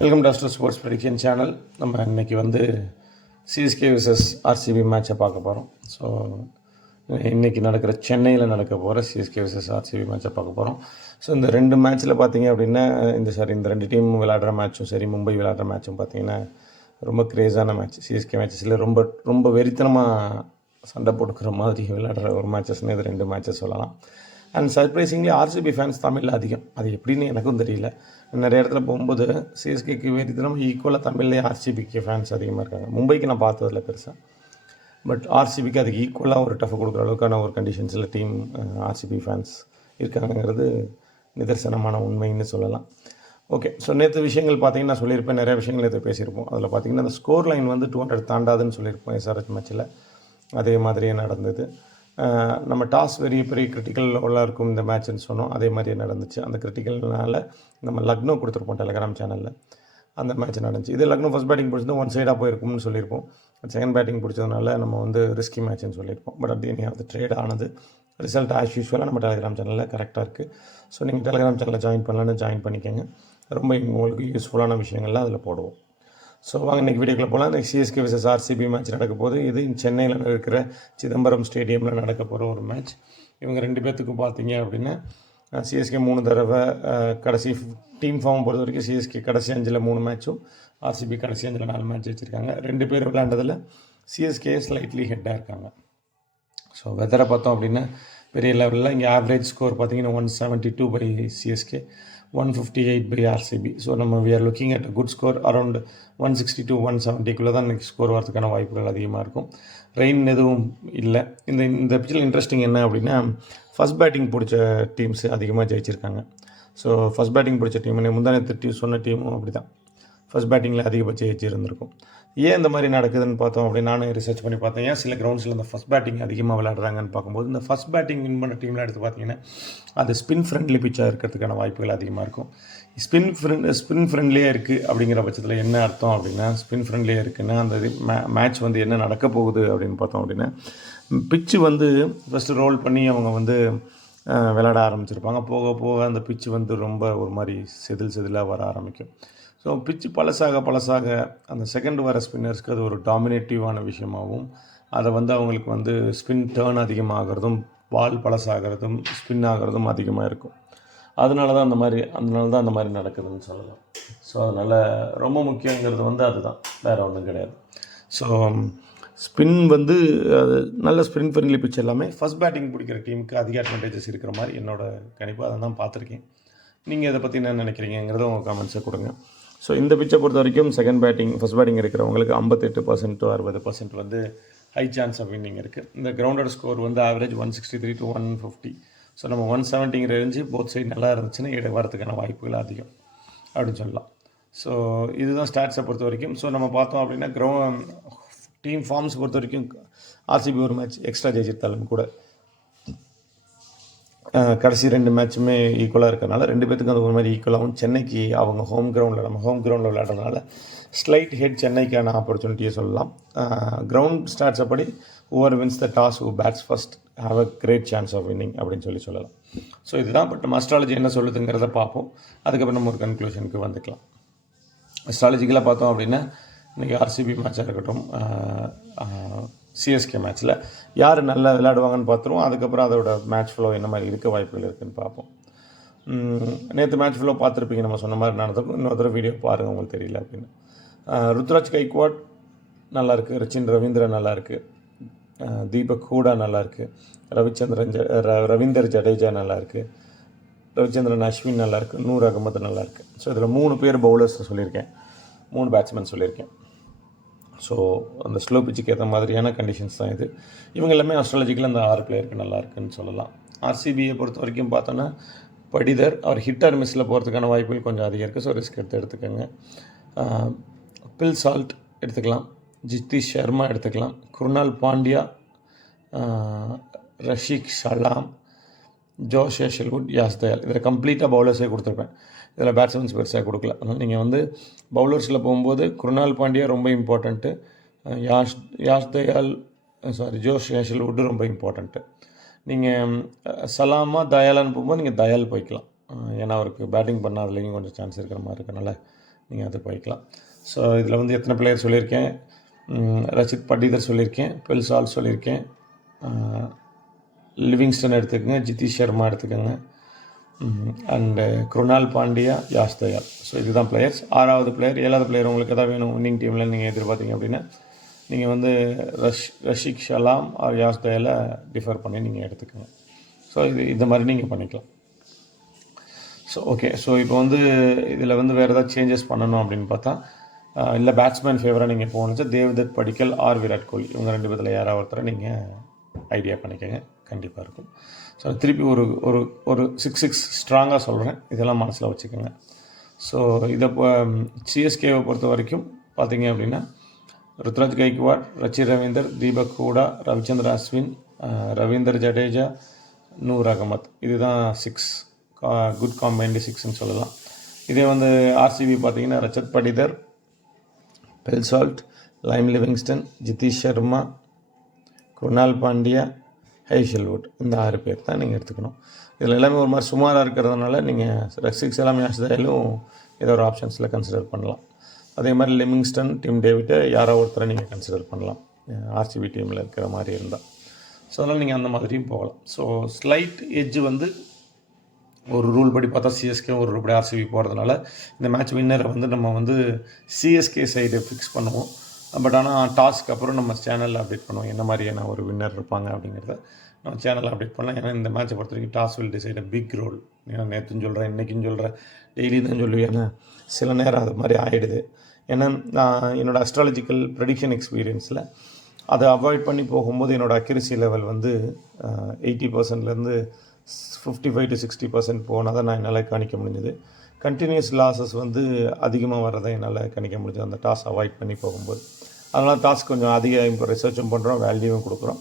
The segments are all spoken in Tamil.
Welcome to astro sports prediction channel. நம்ம இன்றைக்கி வந்து சிஎஸ்கே விசஸ் ஆர்சிபி மேட்சை பார்க்க போகிறோம். ஸோ இன்றைக்கி நடக்கிற சென்னையில் நடக்க போகிற சிஎஸ்கே விசஸ் ஆர்சிபி மேட்சை பார்க்க போகிறோம். ஸோ இந்த ரெண்டு மேட்ச்சில் பார்த்தீங்க அப்படின்னா இந்த ரெண்டு டீம் விளையாடுற மேட்சும் சரி, மும்பை விளையாடுற மேட்சும் பார்த்தீங்கன்னா ரொம்ப க்ரேஸான மேட்ச். சிஎஸ்கே மேட்சஸில் ரொம்ப ரொம்ப வெறித்தனமாக சண்டை போட்டுக்கிற மாதிரி விளையாடுற ஒரு மேட்சஸ்னு இது ரெண்டு மேட்சஸ் சொல்லலாம். அண்ட் சர்ப்ரைசிங்லி ஆர்சிபி ஃபேன்ஸ் தமிழில் அதிகம். அது எப்படின்னு எனக்கும் தெரியல. நிறைய இடத்துல போகும்போது சிஎஸ்கேக்கு வெறித்தனம் ஈக்குவலாக தமிழ்லேயே ஆர்சிபிக்கு ஃபேன்ஸ் அதிகமாக இருக்காங்க. மும்பைக்கு நான் பார்த்ததில்ல பெருசாக, பட் ஆர்சிபிக்கு அதுக்கு ஈக்குவலாக ஒரு டஃப் கொடுக்குற அளவுக்கான ஒரு கண்டிஷன்ஸில் டீம் ஆர்சிபி ஃபேன்ஸ் இருக்காங்கிறது நிதர்சனமான உண்மைன்னு சொல்லலாம். ஓகே, ஸோ நேற்று விஷயங்கள் பார்த்தீங்கன்னா நான் சொல்லியிருப்பேன், நிறைய விஷயங்கள் நேற்று பேசியிருப்போம். அதில் பார்த்தீங்கன்னா அந்த ஸ்கோர் லைன் வந்து 200 தாண்டாதுன்னு சொல்லியிருப்போம் எஸ்ஆர்எச் மேட்ச்சில். அதே மாதிரியே நடந்தது. நம்ம டாஸ் பெரிய கிரிட்டிக்கல் லெவலாக இருக்கும் இந்த மேட்ச்னு சொன்னோம். அதே மாதிரியே நடந்துச்சு. அந்த கிரிட்டிக்கல்னால நம்ம லக்னோ கொடுத்துருப்போம் டெலிகிராம் சேனலில். அந்த மேட்ச் நடந்துச்சு. இது லக்னோ ஃபஸ்ட் பேட்டிங் பிடிச்சது ஒன் சைடாக போயிருக்கும்னு சொல்லியிருப்போம். செகண்ட் பேட்டிங் பிடிச்சதுனால நம்ம வந்து ரிஸ்கி மேட்ச்னு சொல்லியிருப்போம். பட் அப்படி அது ட்ரேட் ஆனது. ரிசல்ட் ஆஸ் யூஸ்வலாக நம்ம டெலிகிராம் சேனலில் கரெக்டாக இருக்குது. ஸோ நீங்கள் டெலிகிராம் சேனலில் ஜாயின் பண்ணலான்னு ஜாயின் பண்ணிக்கோங்க. ரொம்ப உங்களுக்கு யூஸ்ஃபுல்லான விஷயங்கள்லாம் அதில் போடுவோம். ஸோ வாங்க இன்றைக்கி வீடியோக்குள்ள போகலாம். இன்றைக்கி சிஎஸ்கே விசஸ் ஆர்சிபி மேட்ச் நடக்க போகுது. இது சென்னையில் இருக்கிற சிதம்பரம் ஸ்டேடியமில் நடக்க போகிற ஒரு மேட்ச். இவங்க ரெண்டு பேர்த்துக்கும் பார்த்தீங்க அப்படின்னா சிஎஸ்கே 3 தடவை கடைசி டீம் ஃபார்ம் பொறுத்த வரைக்கும் சிஎஸ்கே கடைசி 5ல் 3 மேட்சும் ஆர்சிபி கடைசி 5ல் 4 மேட்ச் வச்சுருக்காங்க. ரெண்டு பேர் விளையாண்டதில் சிஎஸ்கே ஸ்லைட்லி ஹெட்டாக இருக்காங்க. ஸோ வெதரை பார்த்தோம் அப்படின்னா பெரிய லெவலில் இங்கே ஆவரேஜ் ஸ்கோர் பார்த்தீங்கன்னா 172 by CSK, 158 by RCB. So நம்ம we are looking at good score around 160 to 170 தான் நெக்ஸ்ட் ஸ்கோர் வரதுக்கான வாய்ப்புகள் அதிகமாக இருக்கும். ரெயின் எதுவும் இல்லை. இந்த பிச்சில் இன்ட்ரெஸ்டிங் என்ன அப்படின்னா ஃபஸ்ட் பேட்டிங் பிடிச்ச டீம்ஸ் அதிகமாக ஜெயிச்சிருக்காங்க. ஸோ ஃபஸ்ட் பேட்டிங் பிடிச்ச டீம் முந்தானத்து சொன்ன டீமும் அப்படி தான் ஃபஸ்ட் பேட்டிங்கில் அதிகபட்சம் ஜெயிச்சிருந்திருக்கும். ஏன் இந்த மாதிரி நடக்குதுன்னு பார்த்தோம் அப்படின்னு நானும் ரிசர்ச் பண்ணி பார்த்தேன். ஏன் சில கிரவுண்ட்ஸில் இந்த ஃபஸ்ட் பேட்டிங் அதிகமாக விளையாடுறாங்கன்னு பார்க்கும்போது இந்த ஃபஸ்ட் பேட்டிங் வின் பண்ண டீமில் எடுத்து பார்த்தீங்கன்னா அது ஸ்பின் ஃப்ரெண்ட்லி பிச்சாக இருக்கிறதுக்கான வாய்ப்புகள் அதிகமாக இருக்கும். ஸ்பின் ஃப்ரெண்ட்லியாக இருக்குது அப்படிங்கிற பட்சத்தில் என்ன அர்த்தம் அப்படின்னா, ஸ்பின் ஃப்ரெண்ட்லியாக இருக்குன்னா அந்த மேட்ச் வந்து என்ன நடக்க போகுது அப்படின்னு பார்த்தோம் அப்படின்னா, பிச்சு வந்து ஃபஸ்ட்டு ரோல் பண்ணி அவங்க வந்து விளையாட ஆரம்பிச்சிருப்பாங்க. போக போக அந்த பிச்சு வந்து ரொம்ப ஒரு மாதிரி செதிலாக வர ஆரம்பிக்கும். ஸோ பிச்சு பழசாக அந்த செகண்ட் வர ஸ்பின்னர்ஸ்க்கு அது ஒரு டாமினேட்டிவான விஷயமாகவும், அதை வந்து அவங்களுக்கு வந்து ஸ்பின் டேர்ன் அதிகமாகிறதும் பால் பழசாகிறதும் ஸ்பின் ஆகிறதும் அதிகமாக இருக்கும். அதனால தான் அந்த மாதிரி நடக்குதுன்னு சொல்லலாம். ஸோ அதனால் ரொம்ப முக்கியங்கிறது வந்து அதுதான், வேறு ஒன்றும் கிடையாது. ஸோ ஸ்பின் வந்து அது நல்ல ஸ்பின் ஃப்ரெண்ட்லி பிச் எல்லாமே ஃபஸ்ட் பேட்டிங் பிடிக்கிற டீமுக்கு அதிக அட்வான்டேஜஸ் இருக்கிற மாதிரி என்னோடய கணிப்பு. அதை தான் பார்த்துருக்கேன். நீங்கள் இதை பற்றி என்ன நினைக்கிறீங்கிறத உங்கள் கமெண்ட்ஸை கொடுங்க. ஸோ இந்த பிச்சை பொறுத்த வரைக்கும் ஃபஸ்ட் பேட்டிங் இருக்கிறவங்களுக்கு 58% to 60% வந்து ஹை சான்ஸ் ஆஃப் வின்னிங் இருக்குது. இந்த கிரவுண்டட் ஸ்கோர் வந்து ஆவரேஜ் 163 to 150. ஸோ நம்ம 170 ரேஞ்சு போத் சைடு நல்லா இருந்துச்சுன்னா வரதுக்கான வாய்ப்புகள் அதிகம் அப்படின்னு சொல்லலாம். ஸோ இதுதான் ஸ்டாட்ஸை பொறுத்த வரைக்கும். ஸோ நம்ம பார்த்தோம் அப்படின்னா டீம் ஃபார்ம்ஸ் பொறுத்த வரைக்கும் ஆர்சிபி ஒரு மேட்ச் எக்ஸ்ட்ரா ஜெயிச்சிருந்தாலும் கூட கடைசி 2 மேட்சுமே ஈக்குவலாக இருக்கிறனால ரெண்டு பேத்துக்கும் அது ஒரு மாதிரி ஈக்குவலாகவும், சென்னைக்கு அவங்க ஹோம் கிரவுண்டில் விளையாடுறதுனால ஸ்லைட் ஹெட் சென்னைக்கான ஆப்பர்ச்சுனிட்டியை சொல்லலாம். கிரவுண்ட் ஸ்டாட்ஸ் அப்படி whoever wins the toss who bats first have a great chance of winning அப்படின்னு சொல்லலாம். ஸோ இதுதான். பட் நம்ம அஸ்ட்ராலஜி என்ன சொல்லுதுங்கிறத பார்ப்போம். அதுக்கப்புறம் நம்ம ஒரு கன்க்ளூஷனுக்கு வந்துக்கலாம். அஸ்ட்ராலஜிக்கலாக பார்த்தோம் அப்படின்னா இன்றைக்கி ஆர்சிபி மேட்சாக இருக்கட்டும், சிஎஸ்கே மேட்ச்சில் யார் நல்லா விளையாடுவாங்கன்னு பார்த்துருவோம். அதுக்கப்புறம் அதோட மேட்ச் ஃப்ளோ என்ன மாதிரி இருக்க வாய்ப்புகள் இருக்குதுன்னு பார்ப்போம். நேற்று மேட்ச் ஃப்ளோ பார்த்துருப்பீங்க. நம்ம சொன்ன மாதிரி நடந்திருக்கும். இன்னொரு தடவை வீடியோ பாருங்கள், உங்களுக்கு தெரியல அப்படின்னு. ருத்ராஜ் கைக்வாட் நல்லாயிருக்கு, ரவீந்திரன் நல்லாயிருக்கு, தீபக் ஹூடா நல்லாயிருக்கு, ரவீந்தர் ஜடேஜா நல்லாயிருக்கு, ரவிச்சந்திரன் அஸ்வின் நல்லாயிருக்கு, நூர் அகமது நல்லாயிருக்கு. ஸோ இதில் 3 பேர் பவுலர்ஸ் சொல்லியிருக்கேன், 3 பேட்ஸ்மேன் சொல்லியிருக்கேன். ஸோ அந்த ஸ்லோ பிச்சுக்கு ஏற்ற மாதிரியான கண்டிஷன்ஸ் தான் இது. இவங்க எல்லாமே அஸ்ட்ராலஜிக்கலாக அந்த 6 பிளேயருக்கு நல்லா இருக்குன்னு சொல்லலாம். ஆர்சிபியை பொறுத்த வரைக்கும் பார்த்தோன்னா படிதர் அவர் ஹிட் ஆர் மிஸ்ஸில் போகிறதுக்கான வாய்ப்புகள் கொஞ்சம் அதிகம் இருக்குது. ஸோ ரிஸ்க் எடுத்துக்கோங்க. பில் சால்ட் எடுத்துக்கலாம், ஜித்தீஷ் சர்மா எடுத்துக்கலாம், குருணால் பாண்டியா, ரஷீக் ஷலாம், ஜோஷ் ஹேசல்வுட், யாஷ் தயால். இதில் கம்ப்ளீட்டாக பவுலர்ஸே கொடுத்துருப்பேன். இதில் பேட்ஸ்மேன்ஸ் பெருசாக கொடுக்கல. அதனால் நீங்கள் வந்து பவுலர்ஸில் போகும்போது குருணால் பாண்டியா ரொம்ப இம்பார்ட்டண்ட்டு, ஜோஷ் ஹேசல்வுட் ரொம்ப இம்பார்ட்டண்ட்டு. நீங்கள் சலாமா தயாலான்னு போகும்போது நீங்கள் தயால் போய்க்கலாம். ஏன்னா அவருக்கு பேட்டிங் பண்ணாததுலேயும் கொஞ்சம் சான்ஸ் இருக்கிற மாதிரி இருக்கனால நீங்கள் அது போய்க்கலாம். ஸோ இதில் வந்து எத்தனை பிளேயர் சொல்லியிருக்கேன், ரச்சித் பட்டிதர் சொல்லியிருக்கேன், பெல்சால் சொல்லியிருக்கேன், லிவிங்ஸ்டன் எடுத்துக்கோங்க, ஜிதீஷ் சர்மா எடுத்துக்கோங்க, அண்டு குருணால் பாண்டியா, யாஷ் தயால். ஸோ இதுதான் பிளேயர்ஸ். 6வது பிளேயர் 7வது பிளேயர் உங்களுக்கு எதாவது வேணும் வின்னிங் டீமில் நீங்கள் எதிர்பார்த்தீங்க அப்படின்னா நீங்கள் வந்து ரஷிக் ஷலாம் ஆர் யாஷ் தயாலை டிஃபர் பண்ணி நீங்கள் எடுத்துக்கோங்க. ஸோ இந்த மாதிரி நீங்கள் பண்ணிக்கலாம். So okay. ஸோ இப்போ வந்து இதில் வந்து வேறு ஏதாவது சேஞ்சஸ் பண்ணணும் அப்படின்னு பார்த்தா, இல்லை பேட்ஸ்மேன் ஃபேவராக நீங்கள் போகணுச்சா தேவ்தத் படிக்கல் ஆர் விராட் கோலி, இவங்க 2 பேரில் யாராவது ஒருத்தரை நீங்கள் ஐடியா பண்ணிக்கோங்க, கண்டிப்பாக இருக்கும். ஸோ திருப்பி ஒரு ஒரு 6 ஸ்ட்ராங்காக சொல்கிறேன், இதெல்லாம் மனசில் வச்சுக்கோங்க. ஸோ இதை சிஎஸ்கேவை பொறுத்த வரைக்கும் பார்த்தீங்க அப்படின்னா ருத்ராஜ் கைக்வாட், ரச்சின் ரவீந்தர், தீபக் ஹூடா, ரவிச்சந்திர அஸ்வின், ரவீந்தர் ஜடேஜா, நூர் அகமத், இதுதான் 6 குட் காம்பைன்டு 6ன்னு சொல்லலாம். இதே வந்து ஆர்சிபி பார்த்தீங்கன்னா ரச்சத் படிதர், பெல்சால்ட், லைம் லிவிங்ஸ்டன், ஜிதீஷ் சர்மா, குருணால் பாண்டியா, ஹேஷல்வுட், இந்த 6 பேர் தான் நீங்கள் எடுத்துக்கணும். இதில் எல்லாமே ஒரு மாதிரி சுமாராக இருக்கிறதுனால நீங்கள் 6 எல்லாமே யாஷாலும் ஏதோ ஒரு ஆப்ஷன்ஸில் கன்சிடர் பண்ணலாம். அதே மாதிரி லிவிங்ஸ்டன், டிம் டேவிட்டை யாரோ ஒருத்தரை நீங்கள் கன்சிடர் பண்ணலாம் ஆர்சிபி டீமில் இருக்கிற மாதிரி இருந்தால். ஸோ அதனால் நீங்கள் அந்த மாதிரியும் போகலாம். ஸோ ஸ்லைட் எட்ஜ் வந்து ஒரு ரூல் படி பார்த்தா சிஎஸ்கே, ஒரு ரூல் படி ஆர்சிபி போகிறதுனால இந்த மேட்ச் வின்னரை வந்து நம்ம வந்து சிஎஸ்கே சைடு ஃபிக்ஸ் பண்ணுவோம். பட் ஆனால் டாஸ்க்கு அப்புறம் நம்ம சேனலில் அப்டேட் பண்ணுவோம் என்ன மாதிரியான ஒரு வின்னர் இருப்பாங்க அப்படிங்கிறத நம்ம சேனலில் அப்டேட் பண்ணலாம். ஏன்னா இந்த மேட்சை பொறுத்த வரைக்கும் toss will decide a big role. ஏன்னா நேற்றுன்னு சொல்கிறேன், இன்றைக்கின்னு சொல்கிறேன், டெய்லி தான் சொல்லுவேன். ஏன்னா சில நேரம் அது மாதிரி ஆகிடுது. ஏன்னா நான் என்னோடய அஸ்ட்ராலஜிக்கல் ப்ரெடிக்ஷன் எக்ஸ்பீரியன்ஸில் அதை அவாய்ட் பண்ணி போகும்போது என்னோடய அக்யூரசி லெவல் வந்து 80%லேருந்து 55 to 60% போனால் தான் நான் என்னால் கணிக்க முடிஞ்சது. கண்டினியூஸ் லாஸஸ் வந்து அதிகமாக வர்றதை என்னால் கணிக்க முடிஞ்சது அந்த டாஸ் அவாய்ட் பண்ணி போகும்போது. அதனால் டாஸ் கொஞ்சம் அதிக இப்போ ரிசர்ச்சும் பண்ணுறோம், வேல்யூவும் கொடுக்குறோம்.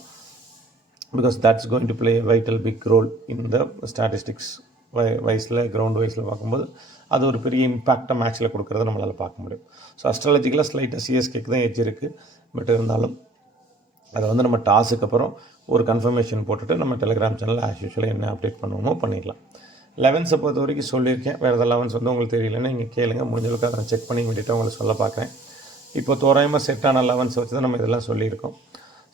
Because that's going to play vital big role in the statistics வைஸில், கிரவுண்ட் வைஸில் பார்க்கும்போது அது ஒரு பெரிய இம்பேக்டாக மேட்ச்சில் கொடுக்குறத நம்மளால் பார்க்க முடியும். ஸோ அஸ்ட்ராலஜிக்கலாக ஸ்லைட்டாக சிஎஸ்கேக்கு தான் எட்ஜ் இருக்குது. பட் இருந்தாலும் அதை வந்து நம்ம டாஸுக்கு அப்புறம் ஒரு கன்ஃபர்மேஷன் போட்டுட்டு நம்ம டெலிகிராம் சேனலில் ஆஸ் யூஷுவலாக என்ன அப்டேட் பண்ணுவோமோ பண்ணிடலாம். 11ஸை பொறுத்த வரைக்கும் சொல்லியிருக்கேன். வேறு எதாவது 11ஸ் வந்து உங்களுக்கு தெரியலன்னா நீங்கள் கேளுங்க, முடிஞ்சளவுக்கு அதை நான் செக் பண்ணி இமீடியட்டாக உங்களுக்கு சொல்ல பார்க்குறேன். இப்போ தோராயமாக செட்டான 11ஸை வச்சு தான் நம்ம இதெல்லாம் சொல்லியிருக்கோம்.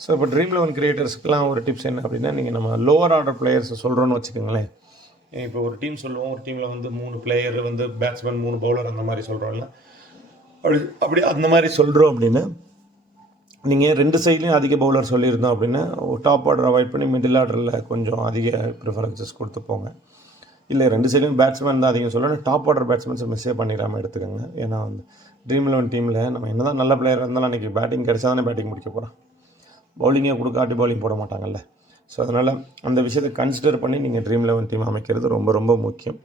ஸோ இப்போ ட்ரீம் 11 கிரியேட்டர்ஸ்க்குலாம் ஒரு டிப்ஸ் என்ன அப்படின்னா, நீங்கள் நம்ம லோவர் ஆர்டர் பிளேயர்ஸ் சொல்கிறோன்னு வச்சுக்கோங்களேன். இப்போ ஒரு டீம் சொல்லுவோம், ஒரு டீமில் வந்து 3 பிளேயர் வந்து பேட்ஸ்மேன், 3 பவுலர் அந்த மாதிரி சொல்கிறோம்ல. அப்படி அந்த மாதிரி சொல்கிறோம் அப்படின்னா நீங்கள் 2 சைட்லேயும் அதிக பவுலர் சொல்லியிருந்தோம் அப்படின்னா டாப் ஆர்டர் அவாய்ட் பண்ணி மிடில் ஆர்டரில் கொஞ்சம் அதிக ப்ரிஃபரன்சஸ் கொடுத்து போங்க. இல்லை 2 சைட்லையும் பேட்ஸ்மேன் தான் அதிகம் சொல்லணும், டாப் ஆர்டர் பேட்ஸ்மேன்ஸை மிஸ்ஸே பண்ணிடாமல் எடுத்துக்கோங்க. ஏன்னா வந்து ட்ரீம் 11 டீமில் நம்ம என்ன தான் நல்ல பிளேயர் இருந்தாலும் அன்றைக்கி பேட்டிங் கிடைச்சா தானே பேட்டிங் முடிக்க போகிறோம். பவுலிங்கே கொடுக்காட்டி பவுலிங் போட மாட்டாங்கல்ல. ஸோ அதனால் அந்த விஷயத்தை கன்சிடர் பண்ணி நீங்கள் ட்ரீம் 11 டீம் அமைக்கிறது ரொம்ப ரொம்ப முக்கியம்.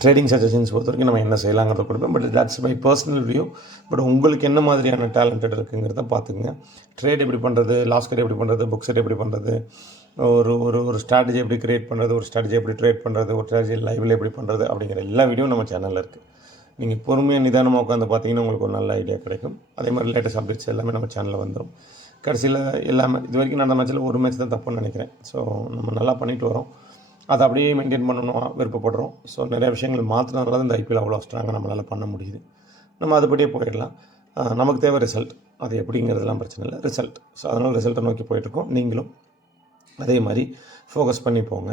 ட்ரேடிங் சஜஷன்ஸ் பொறுத்த வரைக்கும் நம்ம என்ன செய்யலாங்கிறத கொடுப்பேன். But that's my personal view. But உங்களுக்கு என்ன மாதிரியான டேலண்டட் இருக்குங்கிறத பார்த்துக்குங்க. ட்ரேட் எப்படி பண்ணுறது, லாஸ்கர் எப்படி பண்ணுறது, புக்ஸெட் எப்படி பண்ணுறது, ஒரு ஸ்ட்ராட்டஜி எப்படி க்ரியேட் பண்ணுறது, ஒரு ஸ்ட்ராட்டஜி எப்படி ட்ரேட் பண்ணுறது, ஒரு ஸ்ட்ராட்டஜி லைவில் எப்படி பண்ணுறது அப்படிங்கிற எல்லா வீடியோ நம்ம சேனலில் இருக்குது. நீங்கள் பொறுமையாக நிதானமாக உட்காந்து பார்த்தீங்கன்னா உங்களுக்கு ஒரு நல்ல ஐடியா கிடைக்கும். அதே மாதிரி லேட்டஸ்ட் அப்டேட்ஸ் எல்லாமே நம்ம சேனலில் வந்துடும். கடைசியில் எல்லாமே இது வரைக்கும் நடந்த மேட்ச்சில் ஒரு மேட்ச் தான் தப்புன்னு நினைக்கிறேன். ஸோ நம்ம நல்லா பண்ணிட்டு வரோம், அதை அப்படியே மெயின்டைன் பண்ணணும் விருப்பப்படுறோம். ஸோ நிறைய விஷயங்கள் மாற்றினால தான் இந்த ஐபிஎல் அவ்வளோ ஸ்ட்ராங்காக நம்மளால் பண்ண முடியுது. நம்ம அதுபடியே போயிடலாம். நமக்கு தேவை ரிசல்ட், அது எப்படிங்கிறதுலாம் பிரச்சனை இல்லை, ரிசல்ட். ஸோ அதனால் ரிசல்ட்டை நோக்கி போயிட்டுருக்கோம். நீங்களும் அதே மாதிரி ஃபோக்கஸ் பண்ணி போங்க.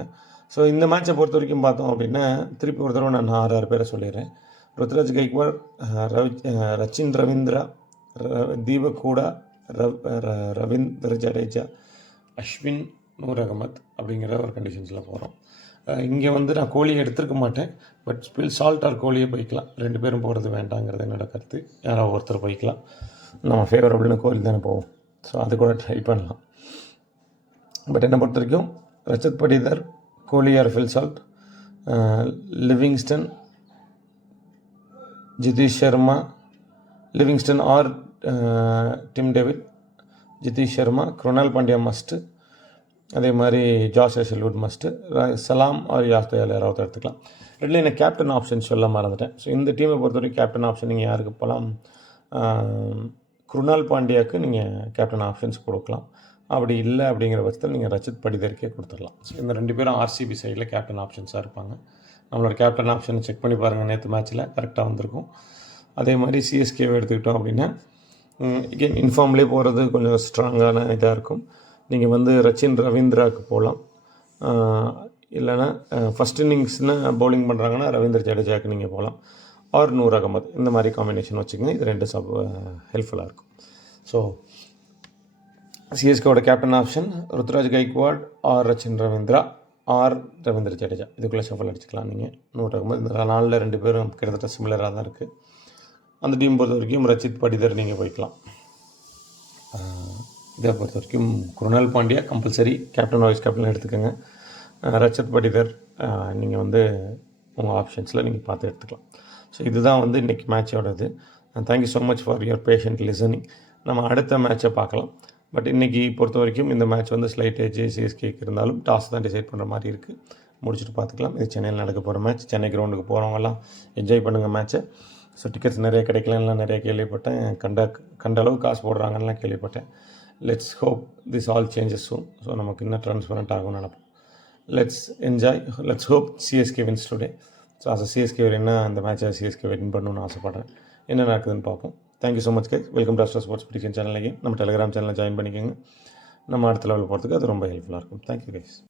ஸோ இந்த மேட்சை பொறுத்த வரைக்கும் பார்த்தோம் அப்படின்னா திருப்பி ஒரு தடவை நான் 6 பேரை சொல்லிடுறேன். ருத்ராஜ் கைக்வாட், ரச்சின் ரவீந்திரா, தீபக் ஹூடா, ரவீந்தர் ஜடேஜா, அஸ்வின், நூர் அகமத் அப்படிங்கிற ஒரு கண்டிஷன்ஸில் போகிறோம். இங்கே வந்து நான் கோழியை எடுத்துருக்க மாட்டேன். பட் பெல்சால்ட் ஆர் கோழியை போய்க்கலாம். 2 பேரும் போகிறது வேண்டாங்கிறது என்னோடய கருத்து. யாராவது ஒருத்தர் போய்க்கலாம். நம்ம ஃபேவரபிள்னு கோழி தானே போவோம். ஸோ அது கூட ட்ரை பண்ணலாம். பட் என்னை பொறுத்த வரைக்கும் Rajat Patidar, Kohli or Phil Salt, Livingstone, Jitesh Sharma, Livingstone or Tim David, Jitesh Sharma, Krunal Pandya must, அதே மாதிரி Josh Hazlewood must, Salam or Yash Dayal யாராவது எடுத்துக்கலாம். ரெண்டில் எனக்கு கேப்டன் ஆப்ஷன் சொல்ல மறந்துட்டேன். ஸோ இந்த டீமை பொறுத்த வரைக்கும் கேப்டன் ஆப்ஷன் நீங்கள் யாருக்கு போகலாம், குருணால் பாண்டியாவுக்கு நீங்கள் கேப்டன் ஆப்ஷன்ஸ் கொடுக்கலாம். அப்படி இல்லை அப்படிங்கிற பட்சத்தில் நீங்கள் ரச்சித் படிதருக்கே கொடுத்துடலாம். ஸோ இந்த 2 பேரும் ஆர்சிபி சைடில் கேப்டன் ஆப்ஷன்ஸாக இருப்பாங்க. நம்மளோட கேப்டன் ஆப்ஷனை செக் பண்ணி பாருங்கள். நேற்று மேட்ச்சில் கரெக்டாக வந்திருக்கும். அதே மாதிரி சிஎஸ்கேவை எடுத்துக்கிட்டோம் அப்படின்னா எகெயின் இன்ஃபார்ம்லேயே போகிறது கொஞ்சம் ஸ்ட்ராங்கான இதாக இருக்கும். நீங்கள் வந்து ரச்சின் ரவீந்திராவுக்கு போகலாம். இல்லைனா ஃபஸ்ட் இன்னிங்ஸ்னால் பவுலிங் பண்ணுறாங்கன்னா ரவீந்திர ஜடேஜாவுக்கு நீங்கள் போகலாம். ஆர் நூர் அகமது, இந்த மாதிரி காம்பினேஷன் வச்சுக்கோங்க. இது 2 ஹெல்ப்ஃபுல்லாக இருக்கும். ஸோ சிஎஸ்கேவோட captain option Ruturaj Gaikwad or Rachin Ravindra or Ravindra Jadeja. இதுக்குள்ளே ஷஃபல் அடிச்சுக்கலாம் நீங்கள். நூர் அகமது, இந்த 4ல் 2 பேரும் கிட்டத்தட்ட சிமிலராக தான் இருக்குது. அந்த டீம் பொறுத்த வரைக்கும் ரச்சித் படிதர் நீங்கள் போய்க்கலாம். இதை பொறுத்த வரைக்கும் Krunal Pandya compulsory captain vice captain எடுத்துக்கோங்க. ரச்சித் படிதர் நீங்கள் வந்து உங்கள் ஆப்ஷன்ஸில் நீங்கள் பார்த்து எடுத்துக்கலாம். ஸோ இதுதான் வந்து இன்றைக்கி மேட்சோடது. Thank you so much for your patient listening. நம்ம அடுத்த மேட்சை பார்க்கலாம். பட் இன்றைக்கி பொறுத்த வரைக்கும் இந்த மேட்ச் வந்து ஸ்லைட் ஏஜ் சிஎஸ்கேக்கு இருந்தாலும் டாஸ் தான் டிசைட் பண்ணுற மாதிரி இருக்குது. முடிச்சுட்டு பார்த்துக்கலாம். இது சென்னையில் நடக்க போகிற மேட்ச். சென்னை கிரவுண்டுக்கு போகிறவங்கலாம் என்ஜாய் பண்ணுங்கள் மேட்ச்சை. ஸோ டிக்கெட்ஸ் நிறைய கிடைக்கலன்னா நிறைய கேள்விப்பட்டேன். கண்ட அளவு காசு போடுறாங்கலாம் கேள்விப்பட்டேன். Let's hope this all changes soon. So நமக்கு இன்னும் ட்ரான்ஸ்பரண்ட் ஆகும்னு நினைப்போம். Let's enjoy. Let's hope CSK wins today. So as CSK என்ன அந்த மேட்சை சிஎஸ்கே வின் பண்ணணும்னு ஆசைப்பட்றேன். என்ன நடக்குதுன்னு பார்ப்போம். Thank you so much guys. Welcome to Astra sports பிடிக்கும் சேனலுக்கு. நம்ம டெலிகிராம் சேனலில் ஜாயின் பண்ணிக்கோங்க. நம்ம அடுத்த லெவலில் போகிறதுக்கு அது ரொம்ப ஹெல்ப்ஃபுல்லாக இருக்கும். Thank you guys.